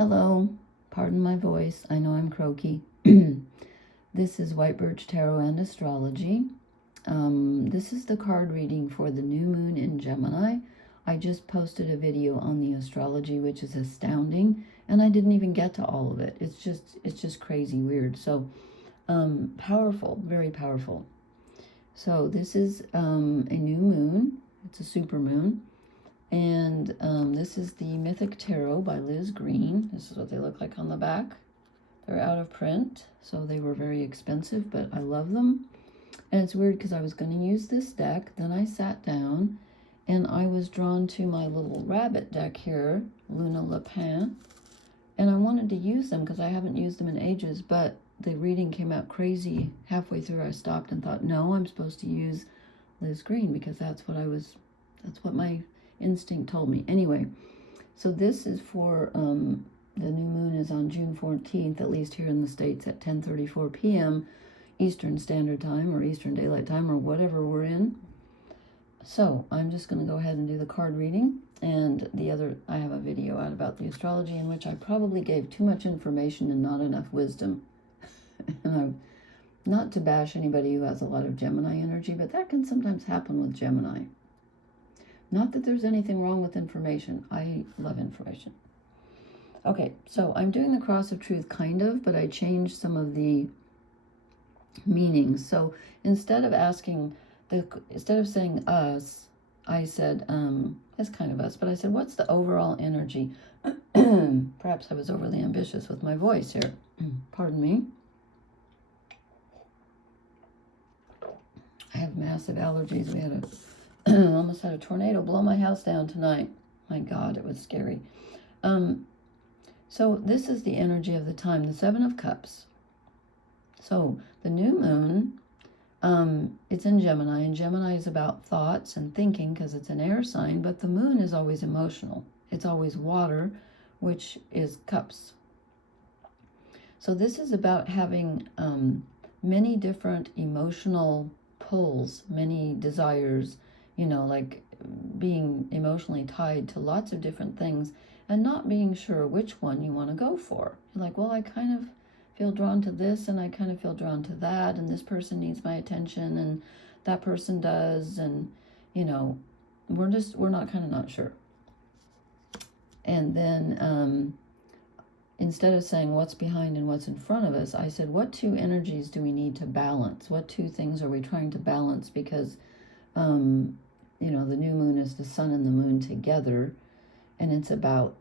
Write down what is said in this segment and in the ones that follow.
Hello, pardon my voice. I know I'm croaky. This is White Birch Tarot and Astrology. This is the card reading for the new moon in Gemini. I just posted a video on the astrology, which is astounding, and I didn't even get to all of it. It's just crazy weird. So, powerful, very powerful. So this is a new moon. It's a super moon. And this is the Mythic Tarot by Liz Green. This is what they look like on the back. They're out of print, so they were very expensive, but I love them. And it's weird because I was going to use this deck, then I sat down, and I was drawn to my little rabbit deck here, Luna Lapin, and I wanted to use them because I haven't used them in ages, but the reading came out crazy. Halfway through, I stopped and thought, no, I'm supposed to use Liz Green because that's what my instinct told me. Anyway, so this is for the new moon is on June 14th, at least here in the States, at 10:34 p.m. Eastern Standard Time or Eastern Daylight Time or whatever we're in. So I'm just going to go ahead and do the card reading, and I have a video out about the astrology in which I probably gave too much information and not enough wisdom. And I'm not to bash anybody who has a lot of Gemini energy, but that can sometimes happen with Gemini. Not that there's anything wrong with information. I love information. Okay, so I'm doing the cross of truth kind of, but I changed some of the meanings. So instead of saying us, I said, it's kind of us, but I said, what's the overall energy? Perhaps I was overly ambitious with my voice here. Pardon me. I have massive allergies. We had almost had a tornado blow my house down tonight. My God, it was scary. So this is the energy of the time, the Seven of Cups. So the new moon, it's in Gemini, and Gemini is about thoughts and thinking because it's an air sign, but the moon is always emotional. It's always water, which is cups. So this is about having many different emotional pulls, many desires, like being emotionally tied to lots of different things and not being sure which one you want to go for. You're like, well, I kind of feel drawn to this and I kind of feel drawn to that, and this person needs my attention and that person does, and we're not sure. And then instead of saying what's behind and what's in front of us, I said, what two energies do we need to balance? What two things are we trying to balance? Because the new moon is the sun and the moon together, and it's about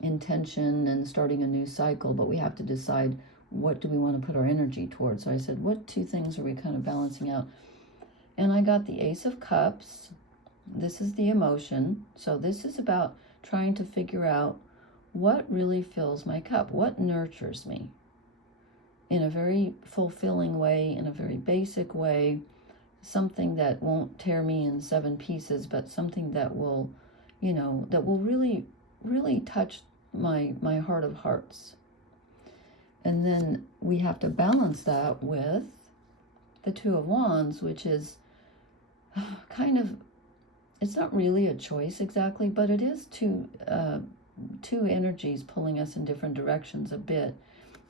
intention and starting a new cycle, but we have to decide what do we want to put our energy towards. So I said, what two things are we kind of balancing out? And I got the Ace of Cups. This is the emotion. So this is about trying to figure out what really fills my cup, what nurtures me in a very fulfilling way, in a very basic way, something that won't tear me in 7 pieces, but something that will, that will really, really touch my heart of hearts. And then we have to balance that with the Two of Wands, which is kind of, it's not really a choice exactly, but it is two energies pulling us in different directions a bit.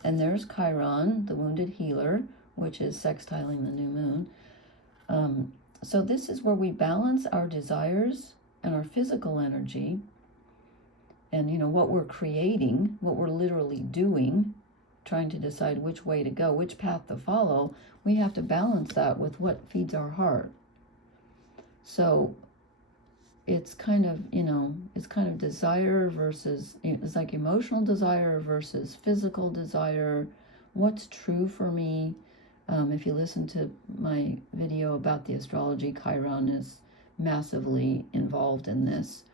And there's Chiron, the wounded healer, which is sextiling the new moon. So this is where we balance our desires and our physical energy and, what we're creating, what we're literally doing, trying to decide which way to go, which path to follow. We have to balance that with what feeds our heart. So it's kind of desire versus, it's like emotional desire versus physical desire. What's true for me? If you listen to my video about the astrology, Chiron is massively involved in this.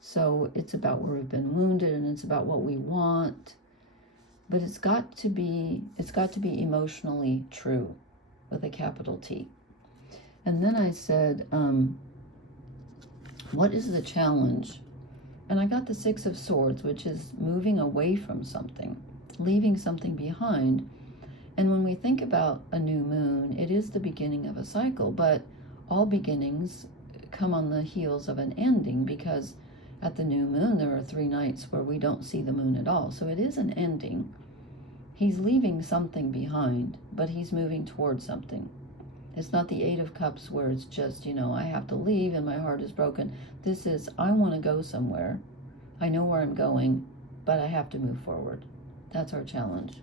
So it's about where we've been wounded, and it's about what we want. But it's got to be emotionally true with a capital T. And then I said, what is the challenge? And I got the Six of Swords, which is moving away from something, leaving something behind. And when we think about a new moon, it is the beginning of a cycle, but all beginnings come on the heels of an ending, because At the new moon, there are 3 nights where we don't see the moon at all. So it is an ending. He's leaving something behind, but he's moving towards something. It's not the 8 of Cups where it's just, I have to leave and my heart is broken. This is, I want to go somewhere. I know where I'm going, but I have to move forward. That's our challenge.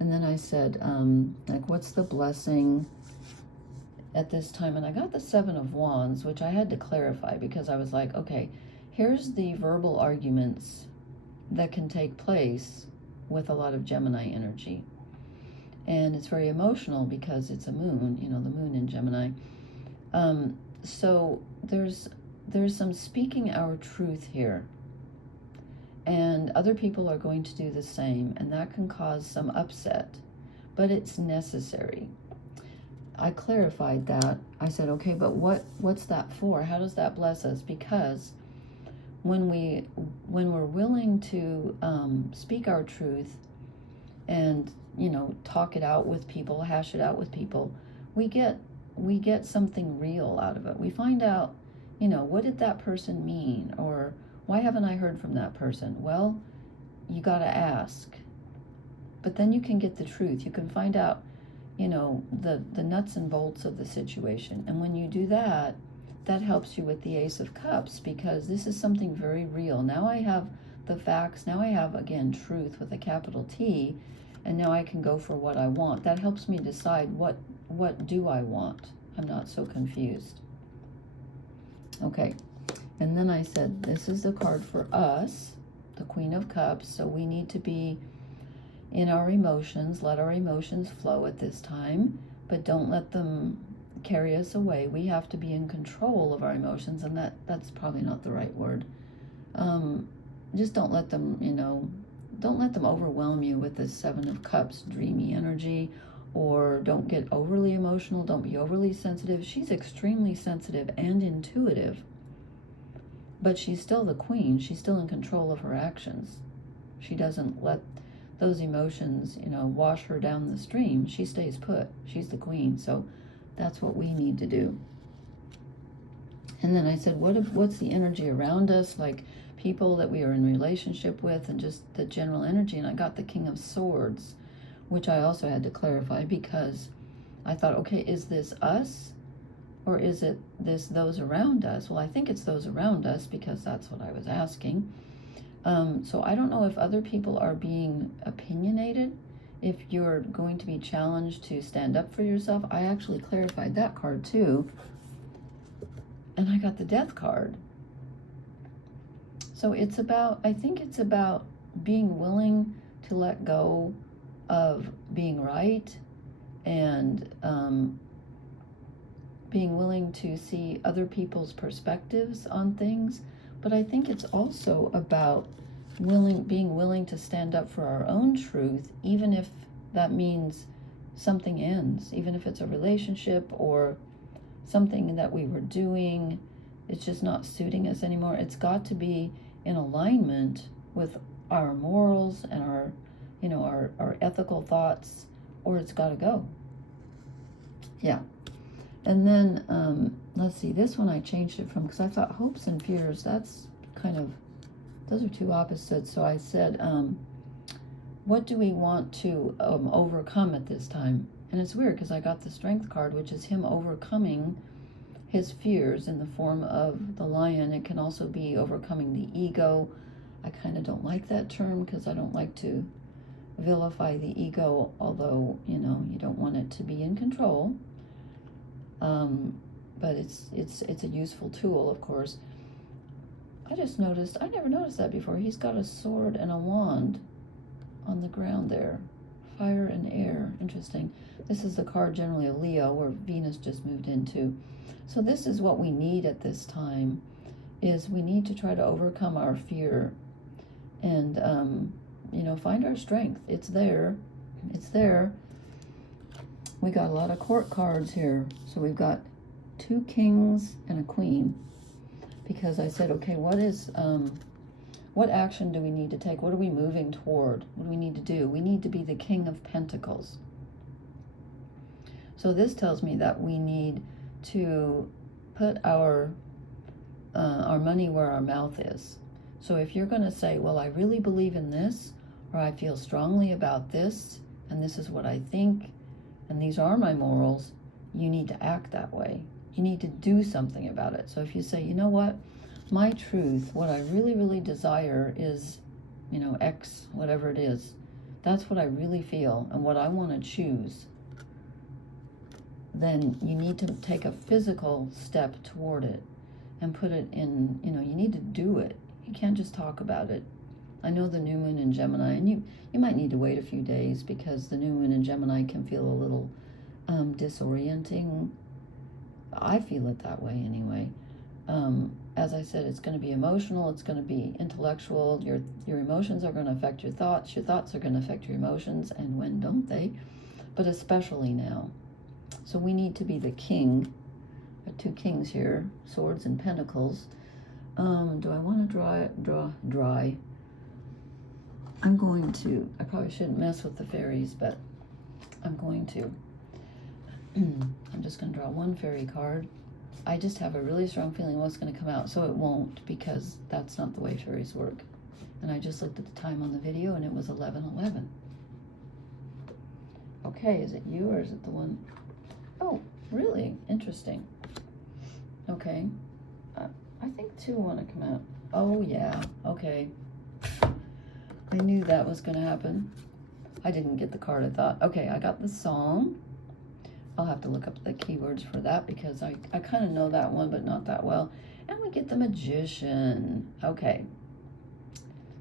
And then I said, what's the blessing at this time? And I got the 7 of Wands, which I had to clarify because I was like, okay, here's the verbal arguments that can take place with a lot of Gemini energy. And it's very emotional because it's a moon, the moon in Gemini. So there's some speaking our truth here. And other people are going to do the same, and that can cause some upset, but it's necessary. I clarified that. I said, okay, but what's that for? How does that bless us? Because when we're willing to speak our truth and talk it out with people, hash it out with people, we get something real out of it. We find out, what did that person mean, or why haven't I heard from that person? Well, you got to ask. But then you can get the truth. You can find out, the nuts and bolts of the situation. And when you do that, that helps you with the Ace of Cups, because this is something very real. Now I have the facts. Now I have, again, truth with a capital T, and now I can go for what I want. That helps me decide what do I want. I'm not so confused. Okay. And then I said, this is the card for us, the Queen of Cups. So we need to be in our emotions, let our emotions flow at this time, but don't let them carry us away. We have to be in control of our emotions, and that's probably not the right word. Just don't let them, don't let them overwhelm you with this 7 of Cups, dreamy energy, or don't get overly emotional, don't be overly sensitive. She's extremely sensitive and intuitive, but she's still the queen. She's still in control of her actions. She doesn't let those emotions, wash her down the stream. She stays put. She's the queen. So that's what we need to do. And then I said, what's the energy around us, like people that we are in relationship with, and just the general energy? And I got the King of Swords, which I also had to clarify, because I thought, okay, is this us, or is it those around us? Well, I think it's those around us, because that's what I was asking. So I don't know if other people are being opinionated, if you're going to be challenged to stand up for yourself. I actually clarified that card too. And I got the Death card. So I think it's about being willing to let go of being right, and being willing to see other people's perspectives on things. But I think it's also about being willing to stand up for our own truth, even if that means something ends, even if it's a relationship or something that we were doing, it's just not suiting us anymore. It's got to be in alignment with our morals and our ethical thoughts, or it's got to go. Yeah. And then, let's see, this one I changed it from, because I thought hopes and fears, that's kind of, those are two opposites. So I said, what do we want to overcome at this time? And it's weird, because I got the Strength card, which is him overcoming his fears in the form of the lion. It can also be overcoming the ego. I kind of don't like that term, because I don't like to vilify the ego, although, you don't want it to be in control. But it's a useful tool, of course. I never noticed that before. He's got a sword and a wand on the ground there. Fire and air. Interesting. This is the card generally of Leo, where Venus just moved into. So this is what we need at this time, is we need to try to overcome our fear and, find our strength. It's there. It's there. We got a lot of court cards here. So we've got 2 kings and a queen, because I said, okay, what action do we need to take? What are we moving toward? What do we need to do? We need to be the King of Pentacles. So this tells me that we need to put our our money where our mouth is. So if you're going to say, well, I really believe in this, or I feel strongly about this, and this is what I think, and these are my morals, you need to act that way. You need to do something about it. So if you say, you know what, my truth, what I really, really desire is, X, whatever it is, that's what I really feel and what I want to choose, then you need to take a physical step toward it and put it in, you need to do it. You can't just talk about it. I know the new moon in Gemini, and you might need to wait a few days because the new moon in Gemini can feel a little disorienting. I feel it that way anyway. As I said, it's going to be emotional, it's going to be intellectual. Your emotions are going to affect your thoughts are going to affect your emotions, and when don't they? But especially now. So we need to be the king. Got two kings here, swords and pentacles. Do I want to dry? I'm going to. I probably shouldn't mess with the fairies, but I'm going to. I'm just going to draw one fairy card. I just have a really strong feeling what's going to come out, so it won't, because that's not the way fairies work. And I just looked at the time on the video, and it was 11:11. Okay, is it you, or is it the one? Oh, really? Interesting. Okay. I think two want to come out. Oh, yeah. Okay. I knew that was going to happen. I didn't get the card, I thought. Okay, I got the song. I'll have to look up the keywords for that because I kind of know that one, but not that well. And we get the Magician. Okay.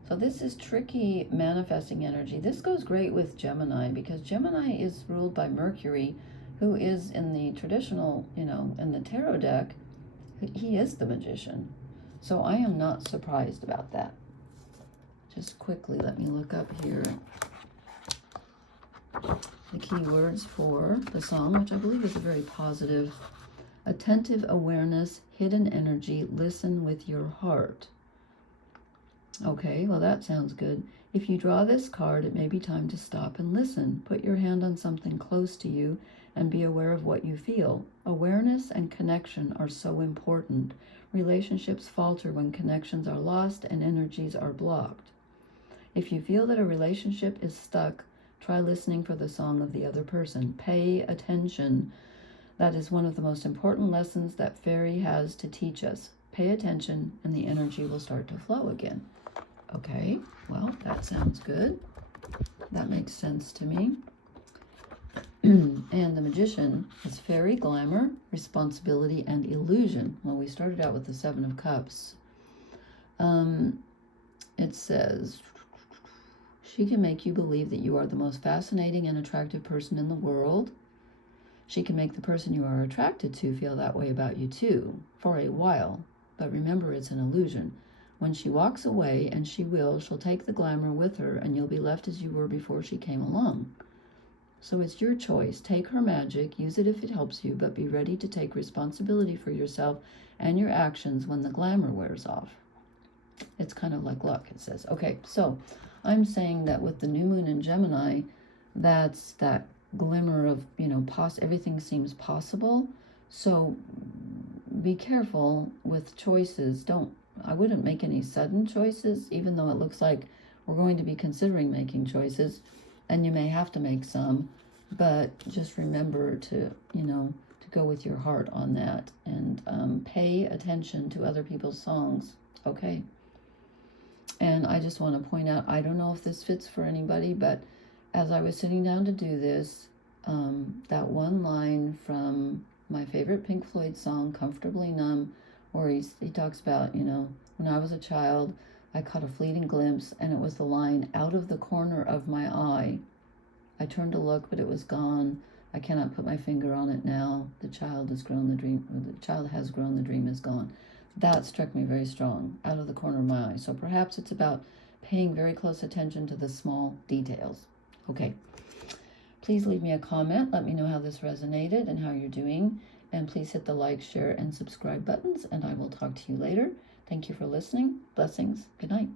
So this is tricky manifesting energy. This goes great with Gemini because Gemini is ruled by Mercury, who is in the traditional, in the tarot deck, he is the Magician. So I am not surprised about that. Just quickly, let me look up here the keywords for the song, which I believe is a very positive. Attentive awareness, hidden energy, listen with your heart. Okay, well that sounds good. If you draw this card, it may be time to stop and listen. Put your hand on something close to you and be aware of what you feel. Awareness and connection are so important. Relationships falter when connections are lost and energies are blocked. If you feel that a relationship is stuck, try listening for the song of the other person. Pay attention. That is one of the most important lessons that Fairy has to teach us. Pay attention and the energy will start to flow again. Okay, well, that sounds good. That makes sense to me. And the Magician is fairy, glamour, responsibility, and illusion. Well, we started out with the Seven of Cups. It says, she can make you believe that you are the most fascinating and attractive person in the world. She can make the person you are attracted to feel that way about you too, for a while. But remember, it's an illusion. When she walks away, and she will, she'll take the glamour with her, and you'll be left as you were before she came along. So it's your choice. Take her magic, use it if it helps you, but be ready to take responsibility for yourself and your actions when the glamour wears off. It's kind of like luck, it says. Okay, so I'm saying that with the new moon in Gemini, that's that glimmer of, everything seems possible. So be careful with choices. I wouldn't make any sudden choices, even though it looks like we're going to be considering making choices, and you may have to make some, but just remember to go with your heart on that, and pay attention to other people's songs, okay? And I just want to point out, I don't know if this fits for anybody, but as I was sitting down to do this, that one line from my favorite Pink Floyd song, Comfortably Numb, where he talks about, when I was a child, I caught a fleeting glimpse, and it was the line, out of the corner of my eye. I turned to look, but it was gone. I cannot put my finger on it now. The child has grown, the dream is gone. That struck me very strong, out of the corner of my eye. So perhaps it's about paying very close attention to the small details. Okay. Please leave me a comment. Let me know how this resonated and how you're doing. And please hit the like, share, and subscribe buttons, and I will talk to you later. Thank you for listening. Blessings. Good night.